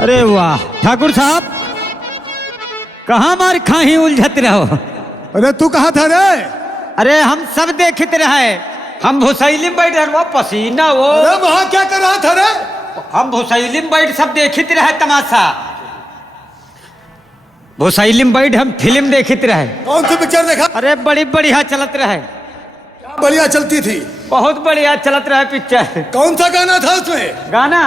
अरे वाह ठाकुर साहब, कहाँ मार खाही उलझत रहो। अरे तू कहाँ था रे? अरे हम सब देखते रहे, हम भुसैली में बैठे वो पसीना वो। अरे वहाँ क्या कर रहा था रे? हम भुसैली में बैठ सब देखते रहे तमाशा। भुसैली में बैठ हम फिल्म देखते रहे। कौन सी पिक्चर देखा? अरे बड़ी बढ़िया चलत रहे। क्या बढ़िया चलती थी? बहुत बढ़िया चलत रहे पिक्चर। कौन सा गाना था उसमें? गाना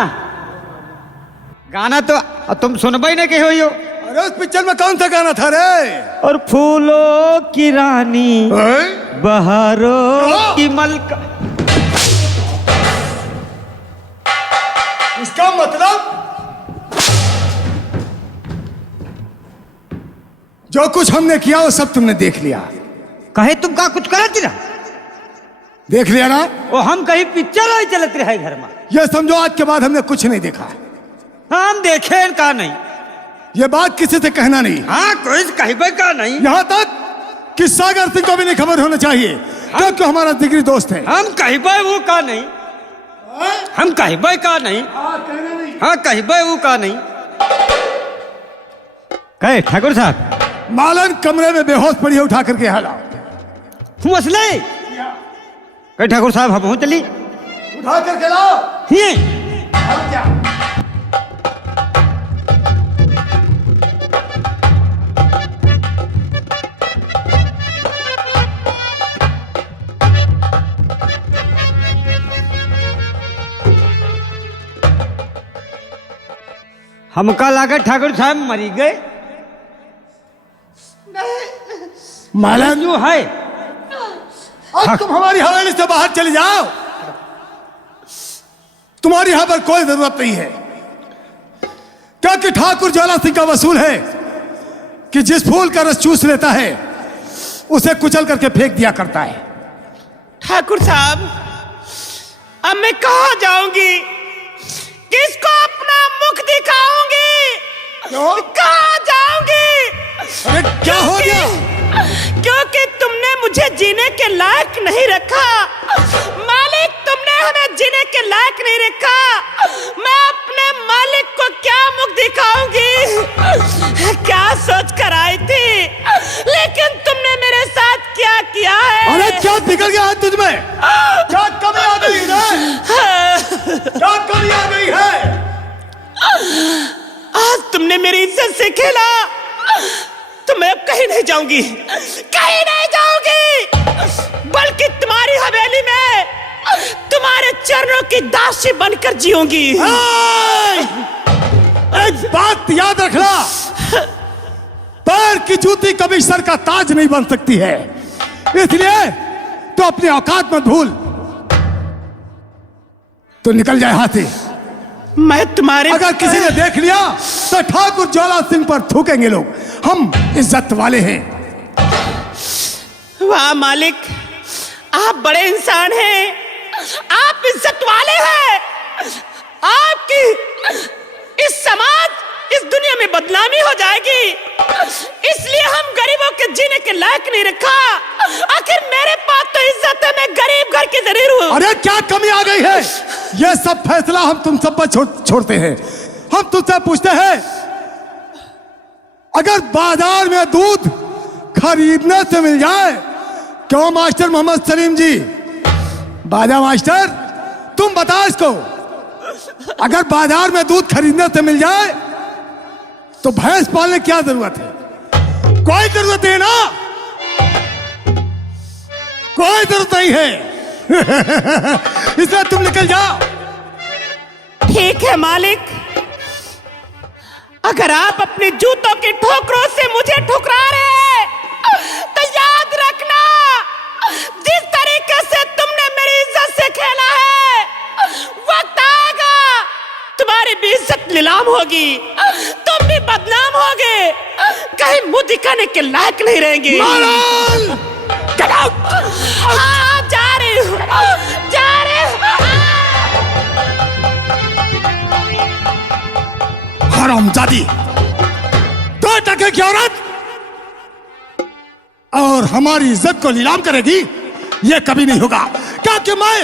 गाना तो तुम सुनबई नहीं कहो यो। अरे उस पिक्चर में कौन सा गाना था रे? और फूलों की रानी बहारों की मलका। इसका मतलब जो कुछ हमने किया वो सब तुमने देख लिया। कहे तुम का कुछ करत रहा? देख लिया ना? वो हम कहीं पिक्चर आई चलत रहे घर में। ये समझो आज के बाद हमने कुछ नहीं देखा। हम देखे का नहीं। ये बात किसी से कहना नहीं। हाँ कोई कहबे का नहीं। यहाँ तक कि सागर सिंह को भी नहीं खबर होना चाहिए, क्योंकि हमारा जिगरी दोस्त है। हम कहबे वो का नहीं। हम कहबे का नहीं। हाँ कहबे वो का नहीं। कहे ठाकुर साहब, मालन कमरे में बेहोश पड़ी है, उठा करके हाला। तुम असले कहे ठाकुर साहब हम चली उठा करके लाओ। ये हमका लगा ठाकुर साहब मरी गए। मालन जो है अब तुम हमारी हवेली से बाहर चले जाओ। तुम्हारी यहां पर कोई जरूरत नहीं है, क्योंकि ठाकुर ज्वाला सिंह का वसूल है कि जिस फूल का रस चूस लेता है उसे कुचल करके फेंक दिया करता है। ठाकुर साहब, अब मैं कहाँ जाऊंगी? किसको अपना मुख दिखाऊंगी? कहाँ जाऊंगी? अरे क्या हो गया? क्योंकि तुमने मुझे जीने के लायक नहीं रखा मालिक, तुमने हमें जीने के लायक नहीं रखा। मैं अपने मालिक को क्या मुख दिखाऊंगी? क्या सोच कर आई थी, लेकिन तुमने मेरे साथ क्या किया है? अरे क्या बिगड़ गया है तुझमें? क्या कमी आ गई है? क्या कमी आ गई है? आज तुमने मेरी इज्जत से खेला, तो मैं अब कहीं नहीं जाऊंगी, कहीं नहीं जाऊंगी, बल्कि तुम्हारी हवेली में तुम्हारे चरणों की दासी बनकर जीऊंगी। एक बात याद रखना, पैर की जूती कभी सर का ताज नहीं बन सकती है, इसलिए तो अपनी औकात मत भूल। तो निकल जाए हाथ से। मैं तुम्हारे अगर किसी ने देख लिया तो ठाकुर ज्वाला सिंह पर थूकेंगे लोग। हम इज्जत वाले हैं। वाह मालिक, आप बड़े इंसान हैं, आप इज्जत वाले हैं। आपकी इस समाज, इस दुनिया में बदनामी हो जाएगी, इसलिए हम गरीबों के जीने के लायक नहीं रखा। आखिर मेरे पास तो इज्जत है, मैं गरीब घर की जरूर हूँ। अरे क्या कमी आ गई है? ये सब फैसला हम तुम सब पर छोड़ते हैं। हम तुझसे पूछते हैं, अगर बाजार में दूध खरीदने से मिल जाए, क्यों मास्टर मोहम्मद सलीम जी, बाजा मास्टर, तुम बताओ इसको, अगर बाजार में दूध खरीदने से मिल जाए तो भैंस पालने की क्या जरूरत है? कोई जरूरत है ना? कोई जरूरत नहीं है। इसलिए तुम निकल जाओ। ठीक है मालिक, अगर आप अपने जूतों की ठोकरों से मुझे ठुकरा रहे हैं, तो याद रखना, जिस तरीके से तुमने मेरी इज्जत से खेला है, वक्त आएगा तुम्हारी भी इज्जत नीलाम होगी, तुम भी बदनाम होगे, कहीं मुंह दिखाने के लायक नहीं रहेंगे। जा रही हूँ, जा रही हूँ। हरामजादी, दो टके की औरत और हमारी इज्जत को नीलाम करेगी, यह कभी नहीं होगा, क्योंकि मैं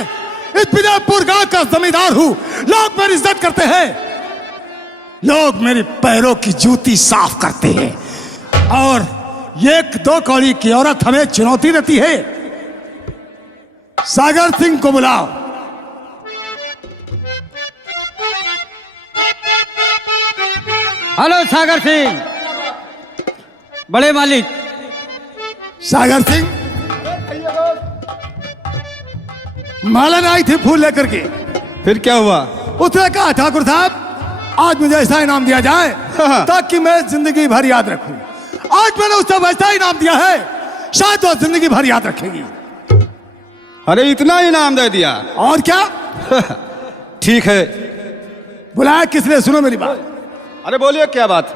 इस विजयपुर गांव का जमींदार हूं। लोग मेरी इज्जत करते हैं, लोग मेरे पैरों की जूती साफ करते हैं और एक दो कौड़ी की औरत हमें चुनौती देती है। सागर सिंह को बुलाओ। हेलो सागर सिंह। बड़े मालिक। सागर सिंह, मालन आई थी फूल लेकर के। फिर क्या हुआ? उसने कहा ठाकुर साहब आज मुझे ऐसा इनाम दिया जाए ताकि मैं जिंदगी भर याद रखूं। आज मैंने उसे वैसा इनाम दिया है, शायद वो जिंदगी भर याद रखेगी। अरे इतना इनाम दे दिया? और क्या। ठीक है। बुलाया किसने? सुनो मेरी बात। अरे बोलिए क्या बात?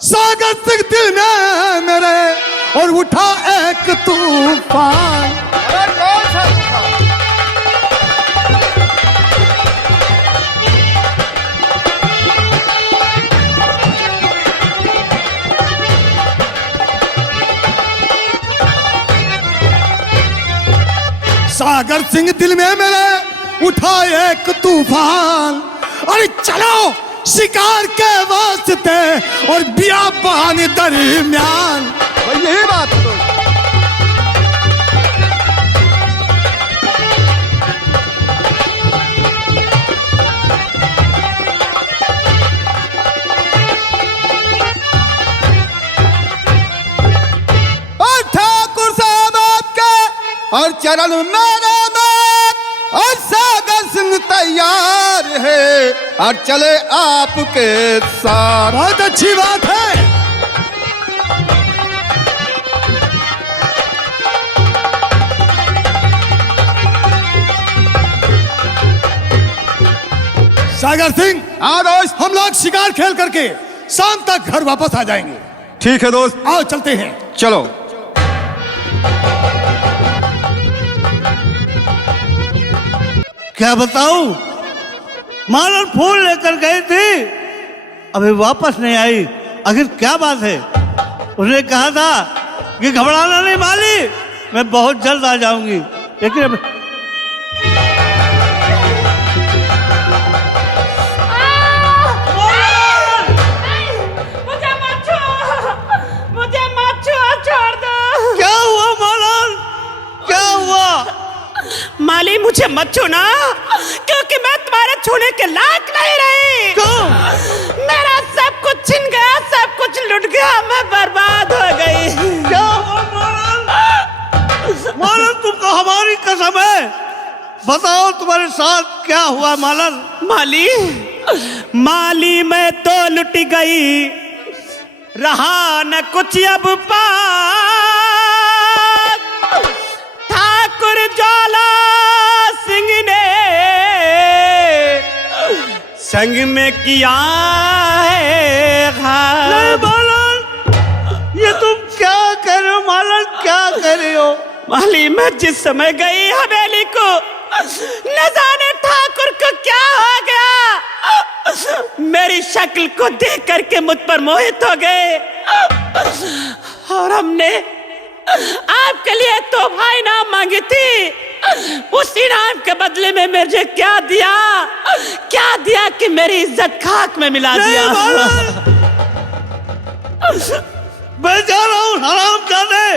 सागर सिंह दिल में मेरे और उठा एक तूफान। सागर सिंह दिल में मेरे उठा एक तूफान। अरे चलो शिकार के वास्ते और बियाबान दरमियान। यही बात है। और ठाकुर साहब आपके और चरण मेरे में और सागर सिंह तैयार है और चले आपके साथ। बहुत अच्छी बात है। सागर सिंह, हाँ दोस्त। हम लोग शिकार खेल करके शाम तक घर वापस आ जाएंगे। ठीक है दोस्त, आओ चलते हैं। चलो। क्या बताऊं, मालन फूल लेकर गई थी, अभी वापस नहीं आई। आखिर क्या बात है? उसने कहा था कि घबराना नहीं माली, मैं बहुत जल्द आ जाऊंगी, लेकिन अब मुझे मत छुओ, छोड़ दो। क्या हुआ मालन? क्या हुआ? माली मुझे मत छूना, क्योंकि मैं तुम्हारे छूने के लायक नहीं रही। क्यों? मेरा सब कुछ छिन गया, सब कुछ लुट गया, मैं बर्बाद हो गई। क्या हुआ मालन? मालन तुमको हमारी कसम है, बताओ तुम्हारे साथ क्या हुआ मालन? माली, माली मैं तो लुट गई, रहा न कुछ अब पास। ठाकुर ज्वाला सिंह ने संग में किया है घात। नहीं मालन, ये तुम क्या कर रहे हो मालन? क्या कर रहे हो? माली मैं जिस समय गई हवेली को, न जाने ठाकुर को क्या हो गया, मेरी शक्ल को देख करके मुझ पर मोहित हो गए और हमने आपके लिए तोहफा इनाम मांगी थी। उस इनाम के बदले में मुझे क्या दिया कि मेरी इज्जत खाक में मिला दिया। मैं जा रहा हूँ हरामजादे,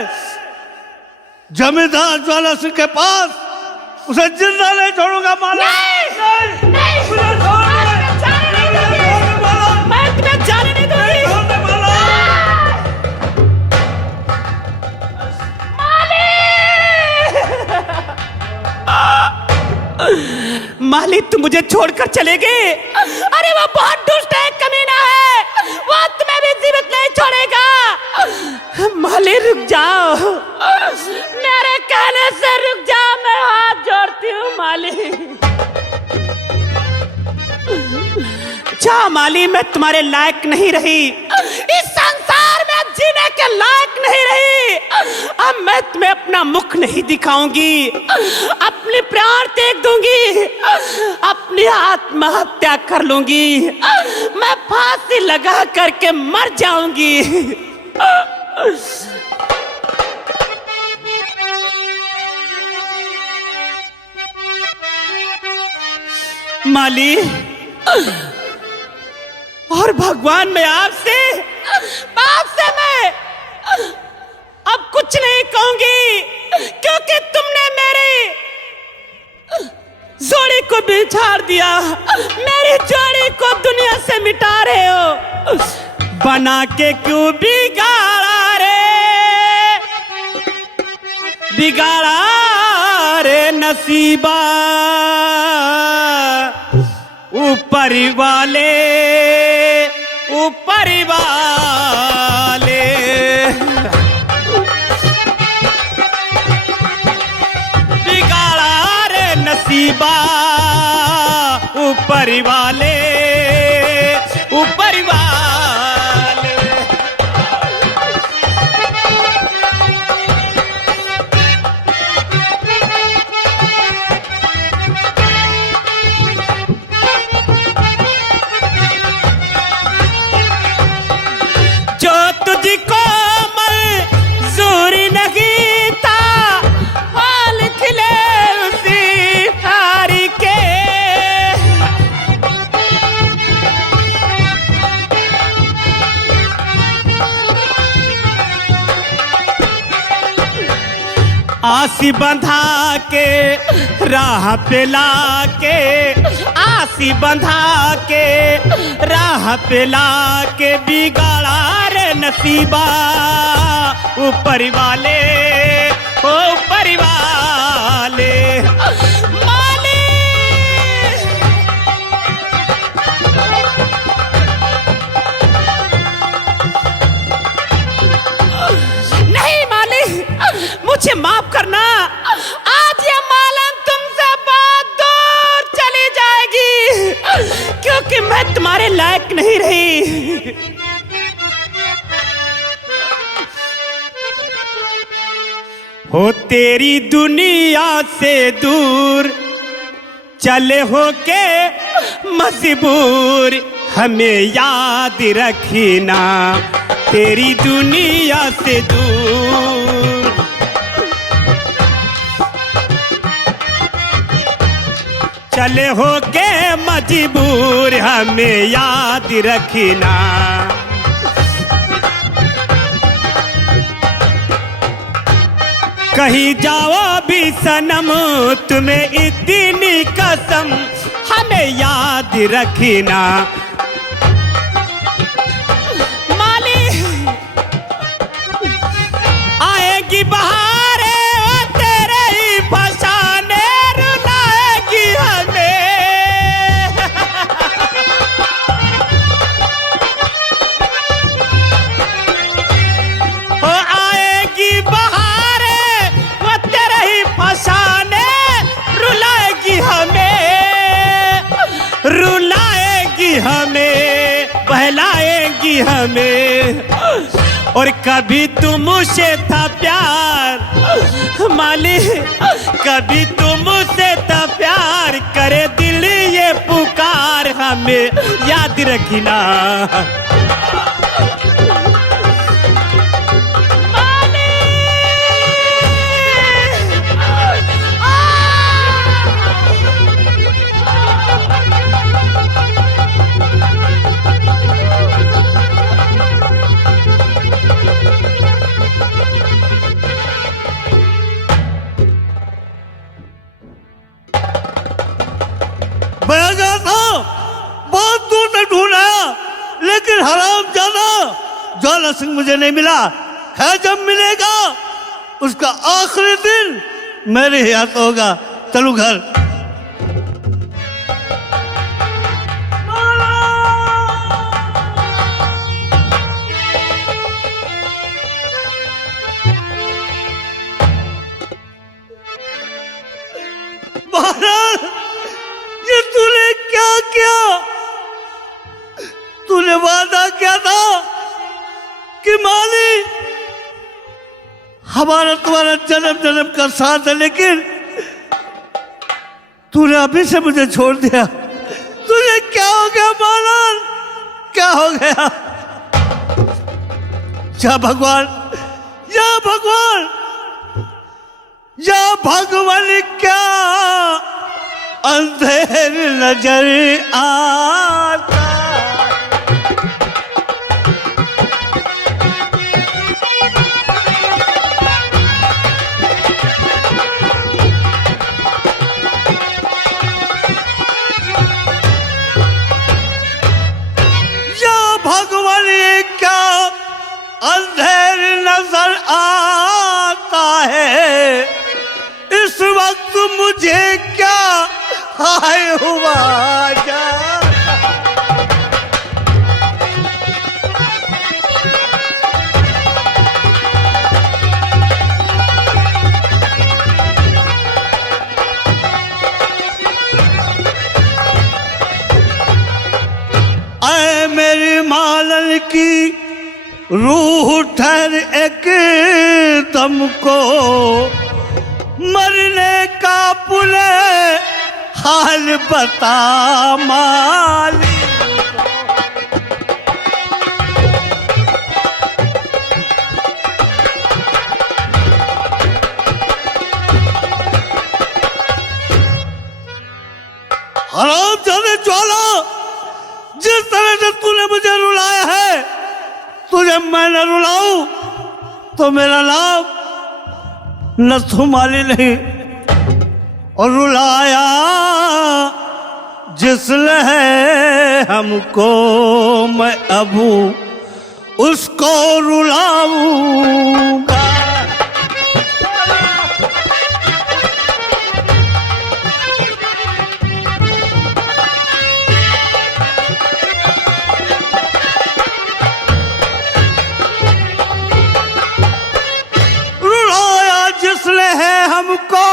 जमींदार ज्वाला सिंह के पास, उसे जिंदा नहीं छोड़ूंगा माला। नहीं, नहीं, मुझे छोड़ दे। मैं जाने नहीं दूंगी। माला। मैं तुम्हें जाने नहीं दूंगी। छोड़ दे माला। माली तुम मुझे छोड़कर चले गए। अरे वो बहुत दुष्ट है, कमीना है, वो तुम्हें भी जीवित नहीं छोड़ेगा। माली रुक जाओ, मेरे कहने से रुक जाओ, मैं हाथ जोड़ती हूँ माली। जा माली, मैं तुम्हारे लायक नहीं रही, इस संसार में जीने के लायक नहीं रही। अब मैं तुम्हें अपना मुख नहीं दिखाऊंगी, अपने प्राण त्याग दूंगी, अपनी आत्महत्या कर लूंगी, मैं फांसी लगा करके मर जाऊंगी। माली, और भगवान मैं आपसे मैं अब कुछ नहीं कहूंगी, क्योंकि तुमने मेरी जोड़ी को बिछाड़ दिया, मेरी जोड़ी को दुनिया से मिटा रहे हो। बना के क्यों बिगाड़ा रे नसीबा, ऊपर वाले बिगाड़ा रे नसीबा, ऊपर वाले जो तुझको मंजूरी नहीं था, हाल खिले उसी हारी के। आसी बंधा के राह पे लाके, आसी बंधा के राह पे लाके बिगाड़ा रे नसीबा, ऊपर वाले माली। नहीं माली, मुझे माफ करना, आज ये मालन तुमसे बहुत दूर चली जाएगी, क्योंकि मैं तुम्हारे लायक नहीं रही। हो तेरी दुनिया से दूर चले हो के मजबूर, हमें याद रखना तेरी दुनिया से दूर। चले हो के मजबूर, हमें याद रखना। कहीं जाओ भी सनम, तुम्हें इतनी कसम, हमें याद रखना। माली आएगी बहारे, तेरे ही फसाने रुलाएगी हमें। ओ आएगी बहारे, वो तेरे ही फसाने रुलाएगी हमें, बहलाएगी हमें। और कभी तुमसे था प्यार माली, कभी तुमसे था प्यार, करे दिल ये पुकार, हमें याद रखना। मैं गया था, बहुत दूर तक ढूंढा, लेकिन हरामजादा ज्वाला सिंह मुझे नहीं मिला। है जब मिलेगा उसका आखिरी दिन मेरे ही हाथ होगा। चलो घर। महाराज, ये तूने क्या किया? तूने वादा किया था कि माली हमारा तुम्हारा जन्म जन्म का साथ है, लेकिन तूने अभी से मुझे छोड़ दिया। तुझे क्या हो गया मालन, क्या हो गया? या भगवान, या भगवान, या भगवान, क्या अंधेर नजर आता। वक्त मुझे क्या हाय हुआ जा। ऐ मेरी मालन की रूह ठहर एक दम को, मरने का पुले हाल बता माली। हराम जाने ज्वाला, जिस तरह से तूने मुझे रुलाया है, तुझे मैं न रुलाऊं तो मेरा नाम नथुमाली नहीं। और रुलाया जिसने है हमको, मैं अबू उसको रुलाऊंगा। हमको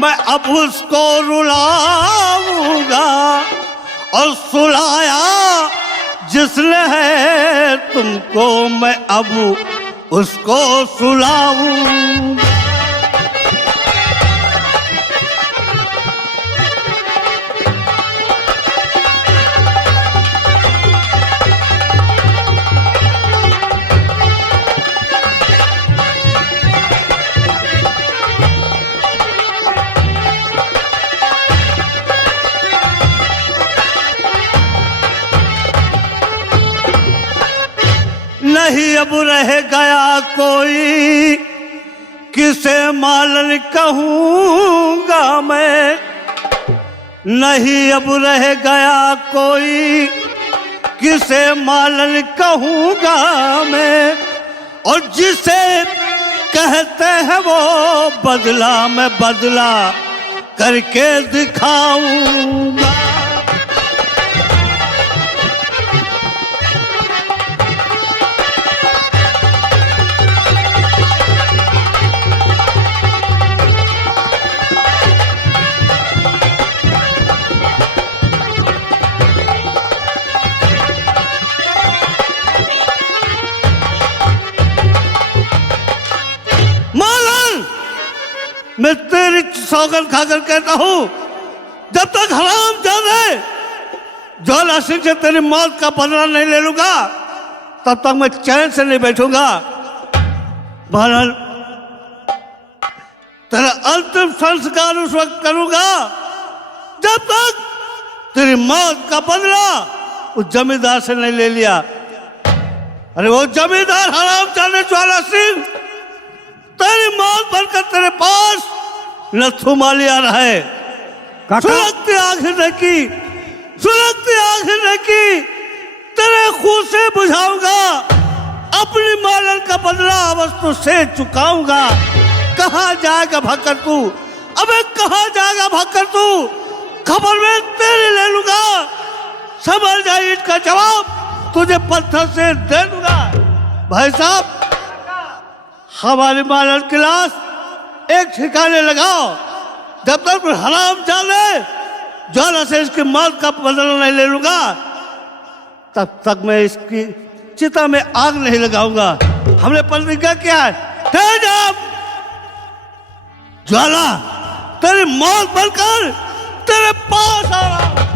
मैं अब उसको रुलाऊंगा, और सुलाया जिसने है तुमको, मैं अब उसको सुलाऊंगा। नहीं अब रह गया कोई, किसे मालन कहूँगा मैं। नहीं अब रह गया कोई, किसे मालन कहूँगा मैं। और जिसे कहते हैं वो बदला, मैं बदला करके दिखाऊँगा। मैं तेरी सौगंध खाकर कहता हूं, जब तक हराम जाने ज्वाला सिंह से तेरी मौत का बदला नहीं ले लूंगा, तब तक मैं चैन से नहीं बैठूंगा। महाराज, तेरा अंतिम संस्कार उस वक्त करूंगा जब तक तेरी मौत का बदला उस जमींदार से नहीं ले लिया। अरे वो जमींदार हराम जाने ज्वाला सिंह तेरी मौत बनकर तेरे पास नथुमाली आ रहा है। सुलगती आंखें देखी, सुलगती आंखें देखी, तेरे खून से बुझाऊंगा, अपनी मालन का बदला वस्तु से चुकाऊंगा। कहाँ जाएगा भागकर तू? अबे कहाँ जाएगा भागकर तू? खबर में तेरी ले लूंगा। समझ जा, इसका जवाब तुझे पत्थर से दे दूंगा। भाई साहब, हमारी मालन की लाश एक ठिकाने लगाओ। जब तक हराम जाने ज्वाला से इसकी मौत का बदला नहीं ले लूंगा, तब तक मैं इसकी चिता में आग नहीं लगाऊंगा। हमने प्रतिज्ञा किया है। ज्वाला तेरी मौत बनकर तेरे पास आ रहा हूं।